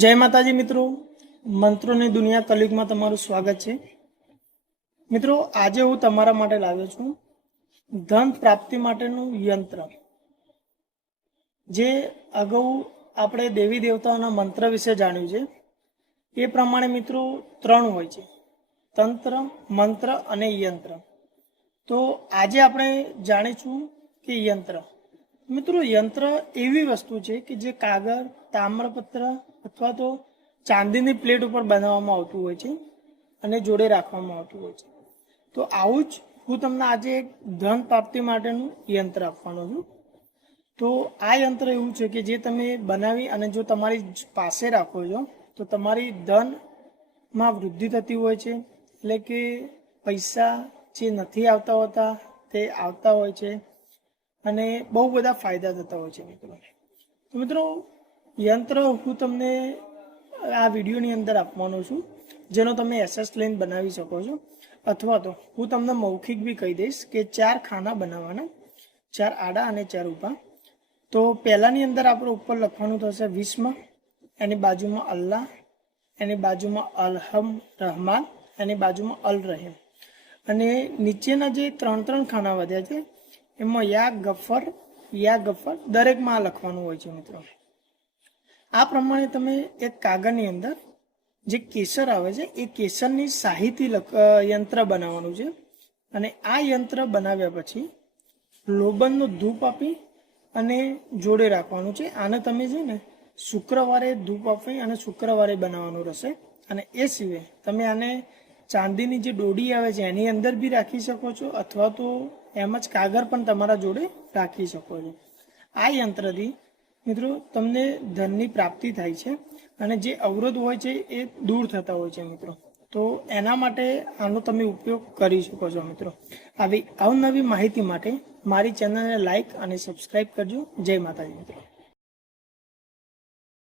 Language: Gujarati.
જય માતાજી મિત્રો, મંત્રોની દુનિયા કલિયુગમાં તમારું સ્વાગત છે। મિત્રો, આજે હું તમારા માટે લાવ્યો છું ધન પ્રાપ્તિ માટેનું યંત્ર। જે અગાઉ આપણે દેવી દેવતાઓના મંત્ર વિશે જાણ્યું છે। એ પ્રમાણે મિત્રો 3 હોય છે: તંત્ર, મંત્ર અને યંત્ર। તો આજે આપણે જાણીશું કે યંત્ર। મિત્રો, યંત્ર એવી વસ્તુ છે કે જે કાગળ, તામ્રપત્ર અથવા તો ચાંદીની પ્લેટ ઉપર બનાવવામાં આવતું હોય છે અને જોડે રાખવામાં આવતું હોય છે। તો આવું જ હું તમને આજે એક ધન પ્રાપ્તિ માટેનું યંત્ર આપવાનો છું। તો આ યંત્ર એવું છે કે જે તમે બનાવી અને જો તમારી પાસે રાખો છો તો તમારી ધનમાં વૃદ્ધિ થતી હોય છે। એટલે કે પૈસા જે નથી આવતા હોતા તે આવતા હોય છે અને બહુ બધા ફાયદા થતા હોય છે મિત્રો। તો મિત્રો, યંત્ર હું તમને આ વિડીયોની અંદર આપવાનો છું, જેનો તમે એસેસ લઈને બનાવી શકો છો। અથવા તો હું તમને મૌખિક બી કહી દઈશ કે 4 ખાના બનાવવાના, 4 આડા અને 4 ઊભા। તો પહેલાની અંદર આપણે ઉપર લખવાનું થશે વિસ્મ, એની બાજુમાં અલ્લાહ, એની બાજુમાં અલહમ રહમાન, એની બાજુમાં અલ રહીમ, અને નીચેના જે 3 ખાના વધ્યા છે એમાં યા ગફર દરેકમાં લખવાનું હોય છે મિત્રો। આ પ્રમાણે તમે એક કાગળની અંદર જે કેસર આવે છે એ કેસરની શાહીથી યંત્ર બનાવવાનું છે। અને આ યંત્ર બનાવ્યા પછી લોબનનો ધૂપ આપી અને જોડે રાખવાનું છે। આને તમે છે ને શુક્રવારે ધૂપ આપી અને શુક્રવારે બનાવવાનું રહેશે। અને એ સિવાય તમે આને ચાંદીની જે ડોડી આવે છે એની અંદર બી રાખી શકો છો, અથવા તો એમ જ કાગળ પણ તમારા જોડે રાખી શકો છો। આ યંત્રથી મિત્રો તમને ધનની પ્રાપ્તિ થાય છે અને જે અવરોધ હોય છે એ દૂર થતા હોય છે મિત્રો। તો એના માટે આનો તમે ઉપયોગ કરી શકો છો મિત્રો। આવી અવનવી માહિતી માટે મારી ચેનલને લાઈક અને સબસ્ક્રાઈબ કરજો। જય માતાજી મિત્રો।